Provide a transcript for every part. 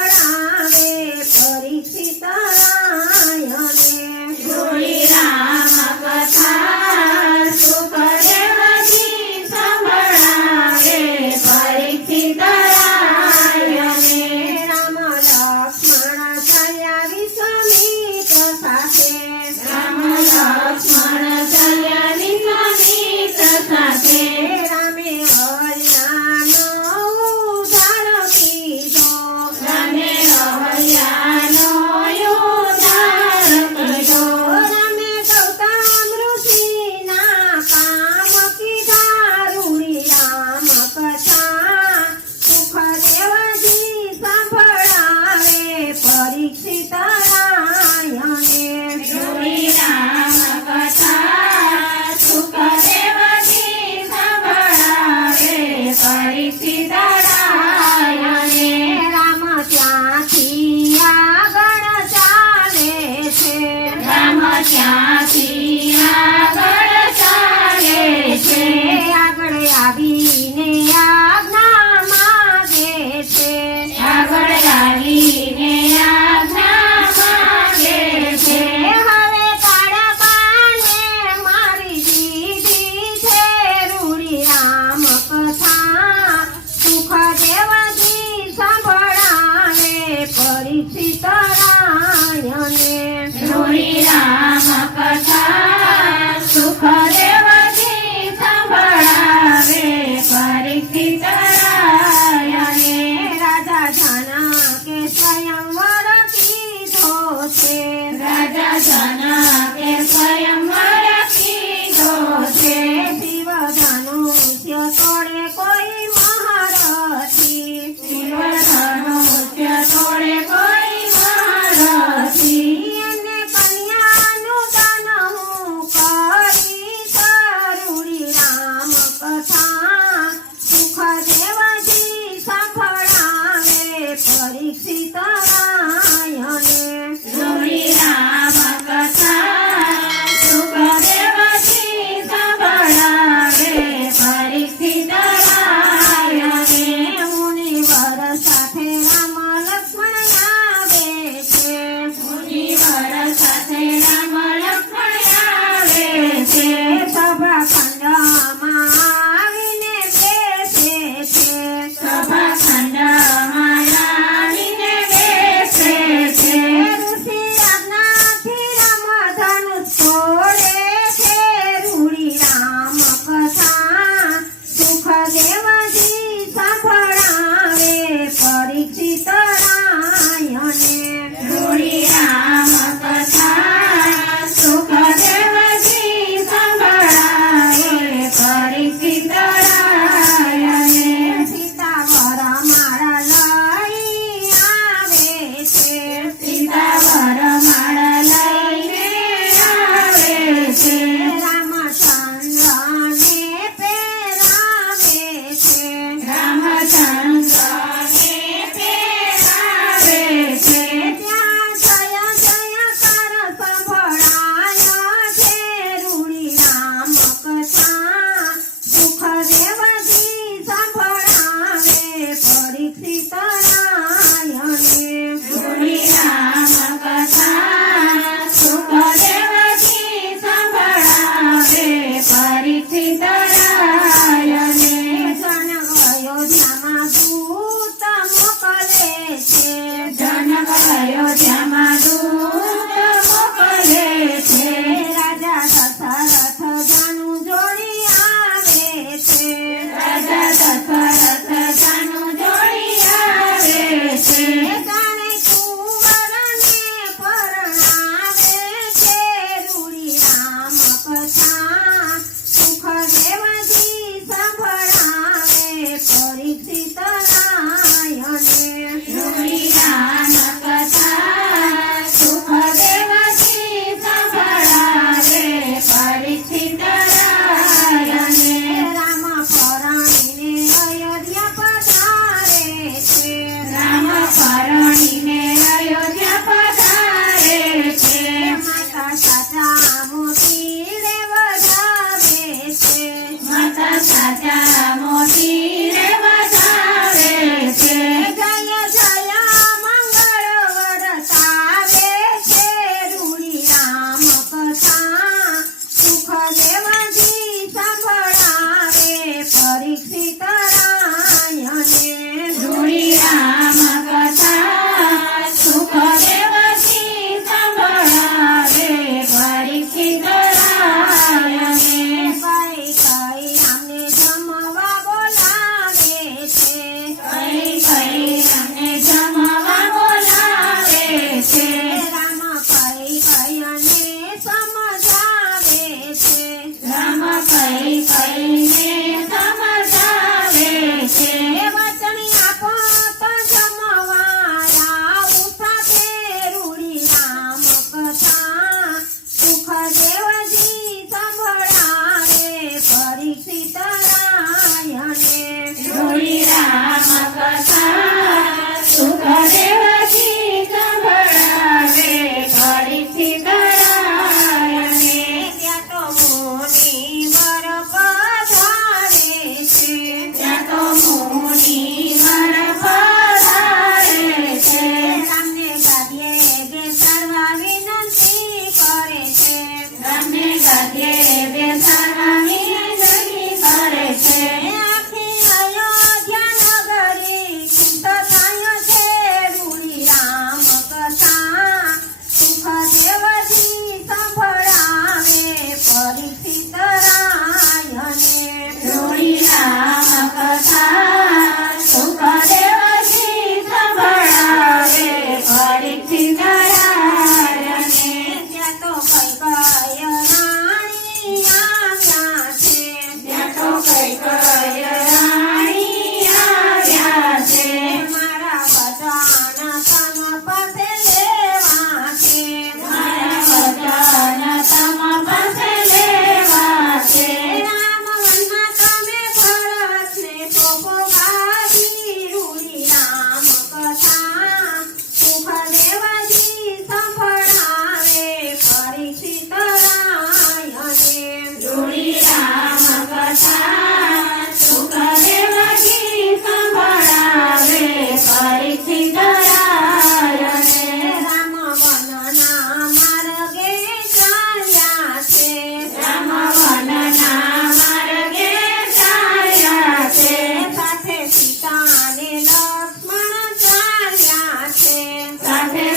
સંભળાવે પરીક્ષિત રાયને જોડી રામ કથા સુખદેવજી સંભળાવે પરીક્ષિત રાયને રામ લક્ષ્મણ ચાલ્યા વિશ્વામિત્ર સાથે રામ લક્ષ્મણ ચાલ્યા વિશ્વામિત્ર સાથે રામે અહલ્યાનો ઉદ્ધાર કીધો રામે અહલ્યાનો ઉદ્ધાર કર્યો રામે ગૌતમ ઋષિના કામ કીધા રૂડી રામ કથા સુખદેવજી સંભળાવે પરીક્ષિત રાયને જોડી રામ કથા સુખદેવજી સંભળાવે પરીક્ષિત રાયને રામ ત્યાંથી આગળ ચાલે છે રામ ત્યાંથી આગળ ચાલે છે આગળ આવીને આજ્ઞા માગે છે આગળ આવીને આજ્ઞા માંગે છે હવે તાડકાને મારી દીધી છે રૂડી રામ કથા સુખદેવજી સંભળાવે પરીક્ષિત રાયને જોડી રામ કથા સુખદેવજી સંભળાવે પરીક્ષિત રાયને રાજા જનકે સ્વયંવર કીધો છે રાજા જનકે સ્વયંવર કીધો છે શિવ ધનુષ્ય તોડે કોઈ મહારથી શિવધનુષ્ય તોડે કોઈ મહારથી એને કન્યાનું દાન હું કરીશ રૂડી રામ કથા સુખદેવજી સંભળાવે પરીક્ષિત રાયને જોડી રામ કથા સુખદેવજી સંભળાવે પરીક્ષિત રાયને મુનિવર સાથે રામ લક્ષ્મણ આવે છે મુનિવર સાથે રામ લક્ષ્મણ આવે છે સભાખંડમાં આવીને બેસે છે સભાખંડમાં આવીને બેસે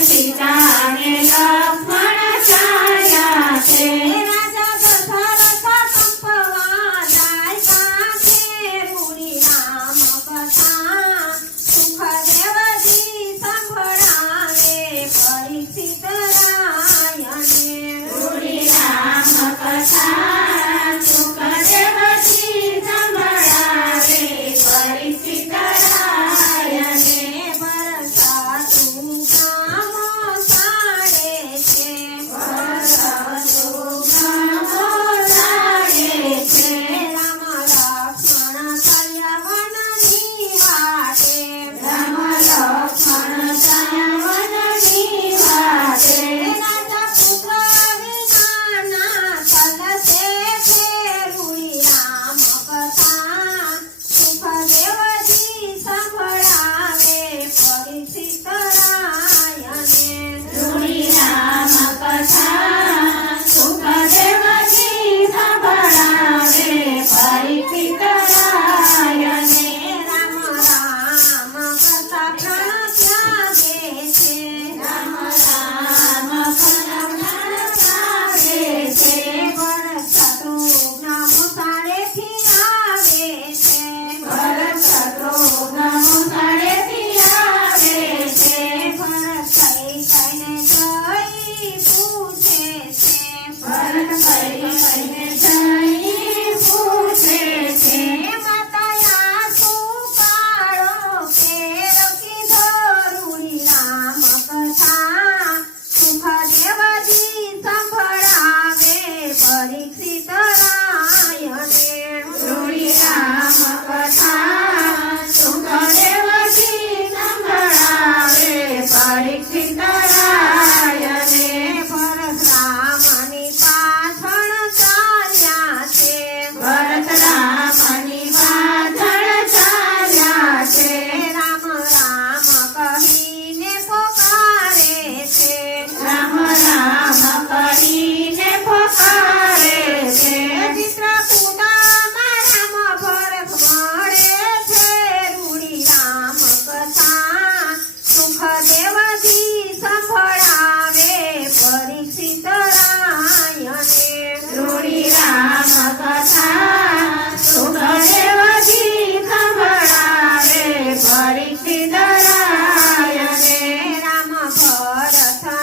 સીતાને લક્ષ્મણ ચાલ્યા છે રાજા દશરથ કંપવા જાય કાંઠે રૂડી રામ કથા સુખદેવજી સંભળાવે પરીક્ષિત રાયને રૂડી રામ કથા સુખદેવજી સંભળાવે પરીક્ષિત રાયને વરસાતું ગામો સાડે છે વરસાતું ગામો સાડે છે રામ લક્ષ્મણ કલ્યાવનની વાટે રામ લક્ષ્મણ ચાવનની વાટે રાજા પુત્ર વિનાના કલશે છે રૂડી રામ કથા સુખદેવજી સંભળાવે પરીક્ષિત રાયને રૂડી રામ કથા સુખદેવજી સંભળાવે પરીક્ષિત રાયને રામ રામ કરતા પ્રણ ત્યાગે છે રામ રામ કલમણ ચાલે છે વરસાતું નામ સાડેથી આવે છે ભરત શત્રુઘ્ન મુસાળેથી આવે છે ભરત કઈ કઈને જઈ પૂછે છે ભરત કઈ કઈને જઈ પૂછે છે માતા શું કાળો ફેર કીધો રૂડી રામ કથા સુખદેવજી સંભળાવે પરીક્ષિત રાયને રૂડી રામ કથા સુખદેવજી સંભળાવે પરીક્ષિત રાયને પરશુરામની પાછળ ચાલ્યા છે ભરત રામની પાછળ ચાલ્યા છે રામ રામ કહીને પોકારે છે રામ રામ કરીને પોકારે છે ચિત્રકૂટમાં રામ ભરત મળે છે રૂડી રામ કથા સુખદેવજી સંભળાવે પરીક્ષિત રાયને રૂડી રામ કથા સુખદેવજી સંભળાવે પરીક્ષિત રાયને રામ ભરતને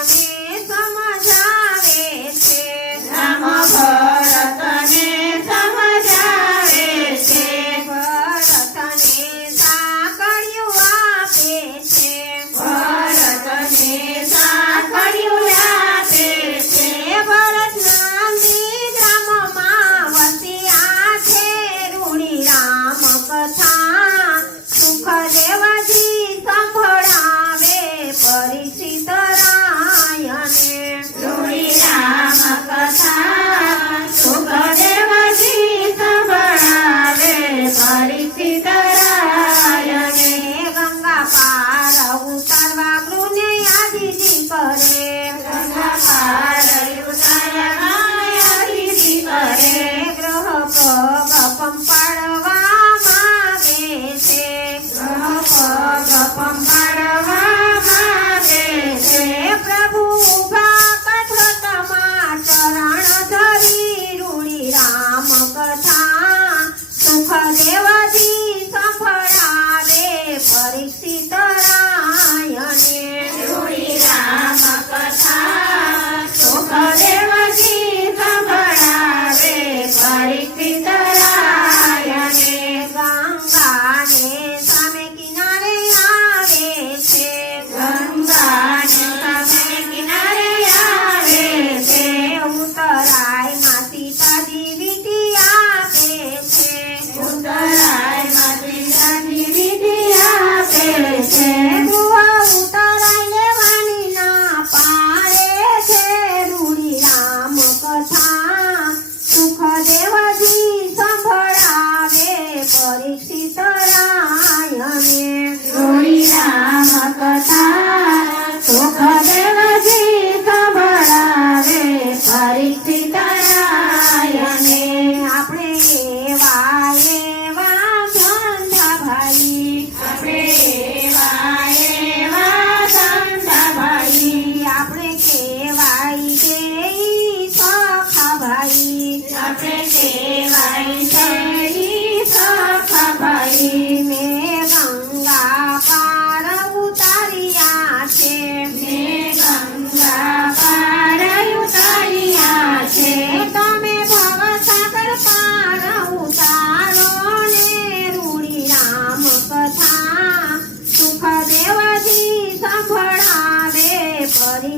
સમજાવે છે રામ ભરતને સમજાવે છે ભરતને સાંકળ્યું આપે છે ભરતને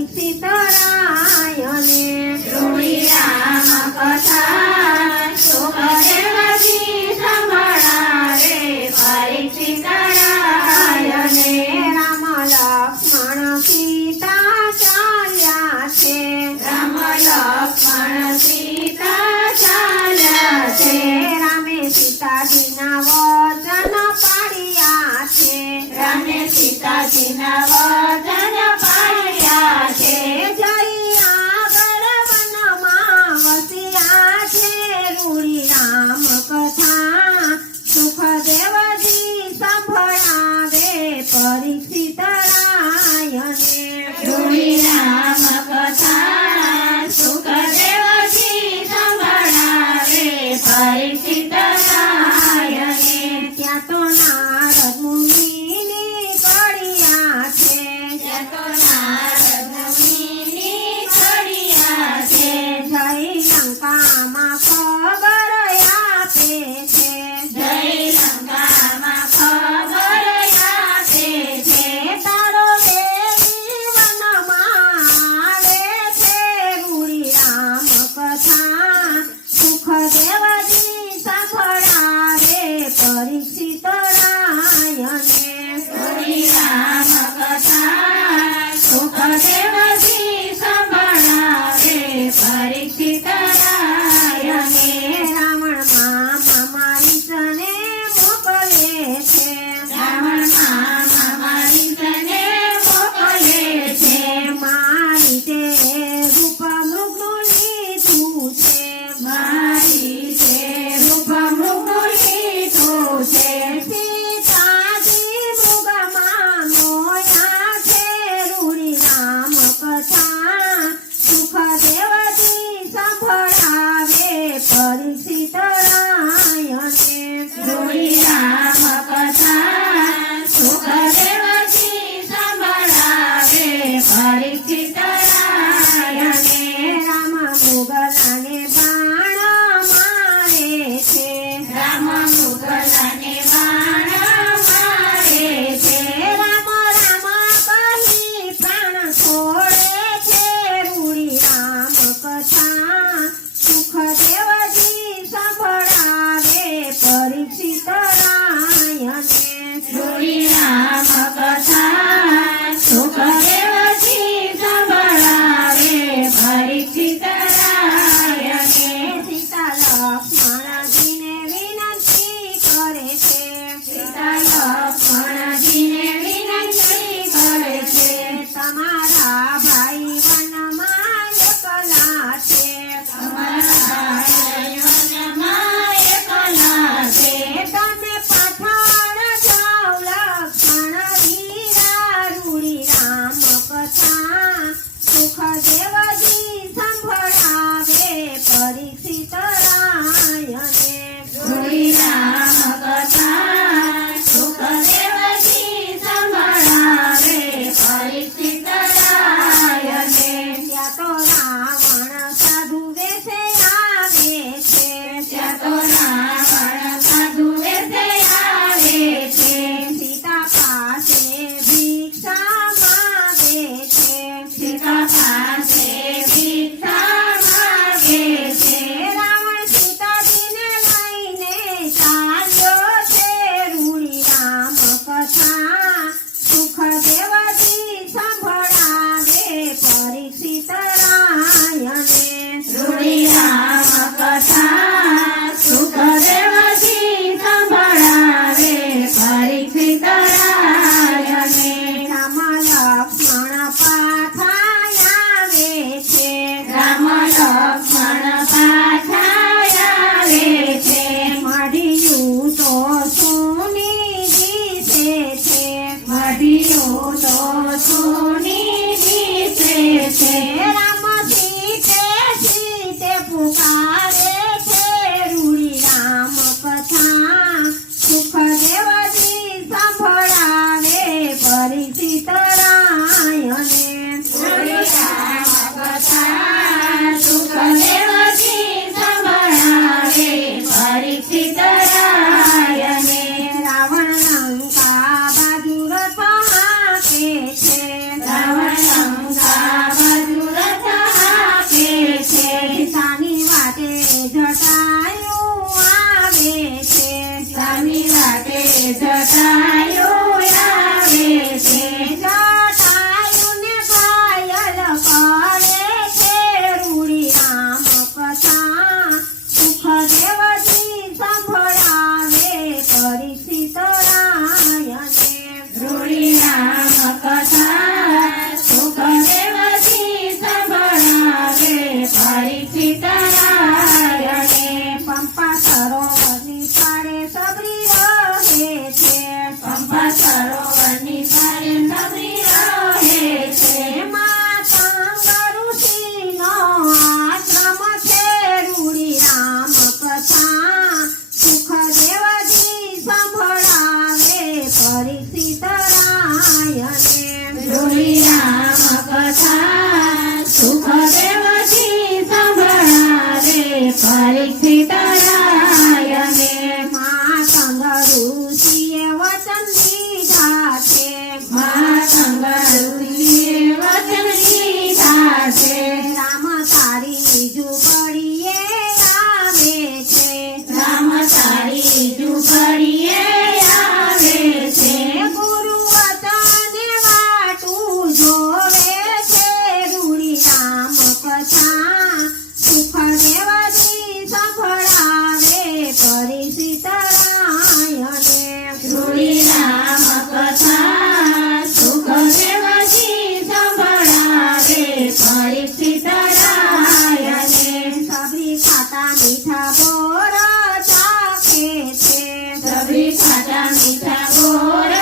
પરીક્ષિત રાયને રૂડી રામ કથા સુખદેવજી સંભળાવે પરીક્ષિત રાયને રામ લક્ષ્મણ સીતા ચાલ્યા છે રામ લક્ષ્મણ સીતા ચાલ્યા છે રામે સીતાજીના વચન પાડ્યા છે રામે સીતાજીના વચન પાડ્યા છે જઈ આગળ વનમાં વસ્યા છે રૂડી રામ કથા સુખદેવજી સંભળાવે પરીક્ષિત રાયને રૂડી રામ કથા સુખદેવજી સંભળાવે પરીક્ષિત રાયને ત્યાં તો નારદ મુનિ નીકળ્યા છે ત્યાં તો નારદ મુનિની ઘડિયા છે જય લંકામાં ખબર આપે છે જય લંકામાં ખબર આપે છે તારો દેવી વનમાં આવે છે રૂડી રામ કથા સુખદેવજી સંભળાવે પરીક્ષિત રાયને રૂડી રામ કથા સુખદેવજી સંભળાવે પરીક્ષિત રાયને રાવણ મારીચને મોકલે છે રાવણ મારીચને મોકલે છે મારી તે રૂપ મૃગનું લીધું છે મારી તે રૂપ મૃગનું લીધું છે સીતાજી મૃગમાં મોયા છે રૂડી રામ કથા સુખદેવજી સંભળાવે પરીક્ષિત રાયને રૂડી રામ કથા સુખદેવજી સંભળાવે પરીક્ષિત રાયને રામ મુગલાને બાણ મારે છે રામ મુગલાને બાણ મારે છે રામ રામ કહી પ્રાણ છોડે છે રૂડી રામ કથા સુખદેવજી સંભળાવે પરીક્ષિત રાયને રૂડી રામ કથા સુખદેવજી સંભળાવે પરીક્ષિત રાયને સીતા લક્ષ્મણજીને વિનંતી કરે છે સીતા લક્ષ્મણજીને વિનંતી કરે છે તમારા ભાઈ વનમાં એકલા છે તમારા વનમાં એકલા છે તમે પઠાણ જાઓ લક્ષ્મણ વીરા રૂડી રામ કથા સુખદેવજી સંભળાવે પરીક્ષિત રાયને રૂડી રામ કથા સુખદેવજી સંભળાવે પરીક્ષિત રાયને ત્યાં તો રાવણ સાધુ વેશે આવે છે ત્યાં તો રાવણ સાધુ વેશે આવે છે સીતા પાસે ભિક્ષા માંગે છે સીતા પાસે ભિક્ષા માંગે છે રાવણ સીતાજીને લઈને ચાલ્યો છે રૂડી રામ કથા સુખદેવજી સંભળાવે પરીક્ષિત રાયને રૂડી રામ કથા સુખદેવજી સંભળાવે પરીક્ષિત રાયને રામ લક્ષ્મણ પાછા આવે છે રામ લક્ષ્મણ પાછા આવે છે મળ્યું તો સોની દિશે છે મળ્યું તો સોની દિશે છે રામ સીતે સીતે પુકારે છે રૂડી રામ કથા સુખદેવજી સંભળાવે પરીક્ષિત રાયને રૂડી રામ કથા સુખદેવજી સંભળાવે પરીક્ષિત રાયને રાવણ લંકા બાજુ રથ હાંકે છે રાવણ લંકા રામ કથા સુખદેવજી સંભળાવે પરીક્ષિત રાયને માતંગ ઋષિએ વચન દીધા છે માતંગ ઋષિએ વચન દીધા છે રામ તારી ઝૂંપડીએ આવે છે રામ તારી ઝૂંપડીએ આવે છે ગુરુ વચને વાટું જોવે છે રૂડી રામ કથા સુખદેવજી સંભળાવે પરીક્ષિત રાયને રૂડી રામ કથા સુખદેવજી સંભળાવે પરીક્ષિત રાયને સબરી ખાતા મીઠા બોર ચાખે છે સબરી ખાટા મીઠા ગોર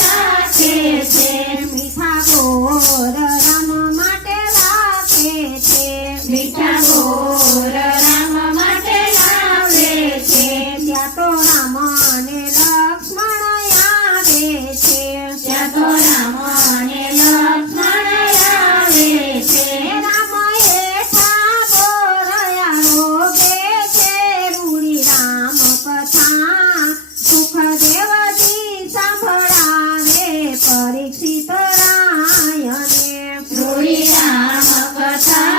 ચાખે છે મીઠા બોર રામ માટે રાખે છે મીઠા ગોર રામ માટે લાવે છે ત્યાં તો રામ અને લક્ષ્મણ આવે છે ત્યાં તો રામ અને લક્ષ્મણ આવે છે રામ હેઠા બોરયા રોગે છે રૂડી રામ કથા સુખદેવજી સંભળાવે પરીક્ષિત રાયને રૂડી રામ કથા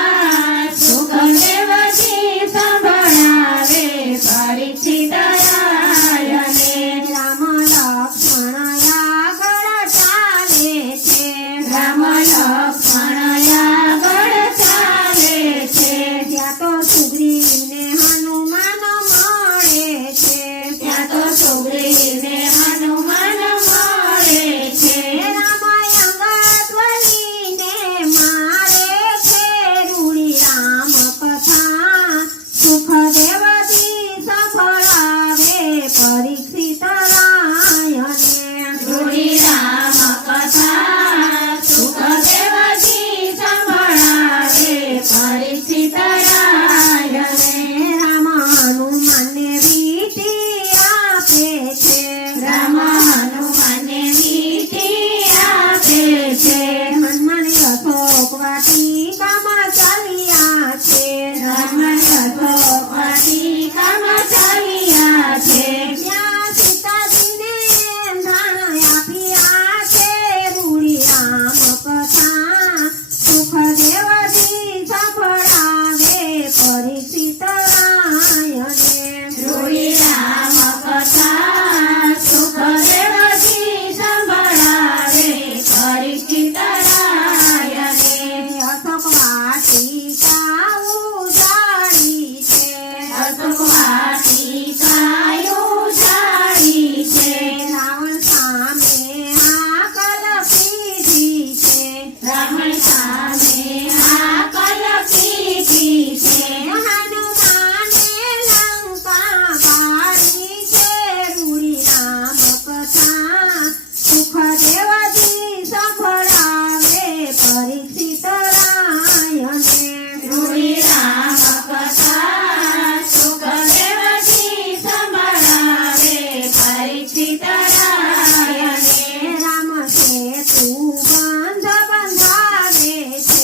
સુખદેવજી સંભળાવે પરીક્ષિત રાયને રામ લક્ષ્મણ આગળ ચાલે છે રામ લક્ષ્મણ આગળ ચાલે છે ત્યાં તો સુગ્રીવને હનુમાન મળે છે ત્યાં તો સુગ્રીવને હનુમાન મળે છે રામ અંગદ વલીને મારે છે રૂડી રામ કથા સુખદેવજી સંભળાવે પરીક્ષિત રાયને રૂડી રામ કથા સુખદેવજી સંભળાવે પરીક્ષિત રાયને રામ હનુમાનને વીંટી આપે છે રામ હનુમાનને વીંટી આપે છે હનુમાન અશોક વાટિકામાં ચાલ્યા છે હનુમાન અશોક વાટિકામાં ચાલ્યા છે ત્યાં સીતાજીને ધાન આપ્યા છે રૂડી રામ કથા સુખદેવજી સંભળાવે પરીક્ષિત રાયને રૂડી રામ કથા સુખદેવજી સંભળાવે પરીક્ષિત રાયને અશોક વાટિકા ઉજાડી છે અશોક વાટિકા ઉજાડી છે રાવણ સામે હાકલ પીધી છે રાવણ સામે હાકલ પીધી છે હનુમાને લંકા પાડી છે રૂડી રામ કથા સુખદેવજી સંભળાવે પરીક્ષિત રાયને રૂડી રામ કથા સુખદેવજી સંભળાવે પરીક્ષિત રાયને રામ સેતુ બંધ બંધાવે છે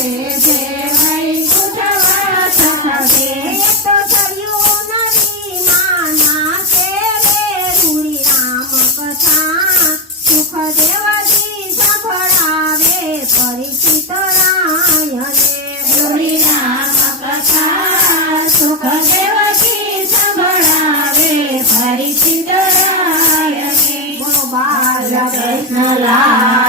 છે વૈકુંઠવાસ થશે. એક તો સરયુ નદીમાં નાચે રે રૂડી રામ કથા સુખદેવજી સંભળાવે પરિચિત રાયને. ગૌરી રામ કથા સુખદેવજી સંભળાવે પરિચિત રાયને. બોલો બાલ કૃષ્ણ લાલ